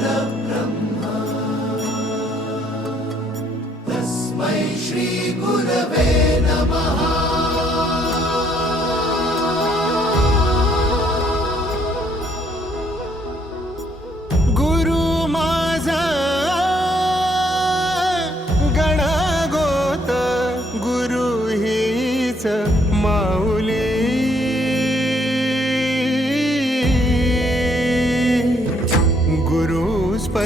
love.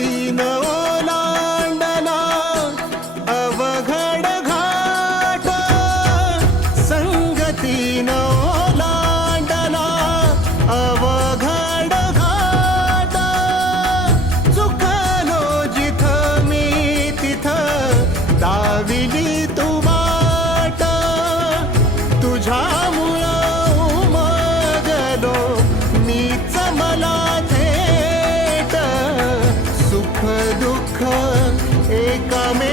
तीन ओलांडला अवघड घाट. संगतीन ओलांडला अवघड घाट. चुकलो जिथ मी तिथ दाविली कामे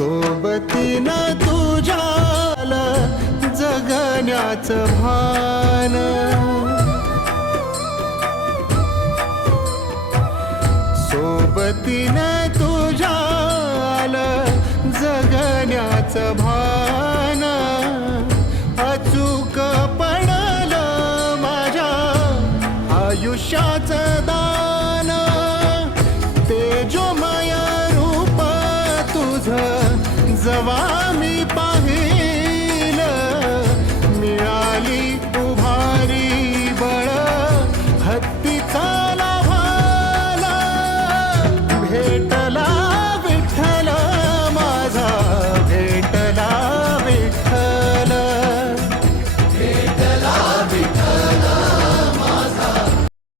सोबतीनं तुझ्याला जगण्याचं भान. सोबतीनं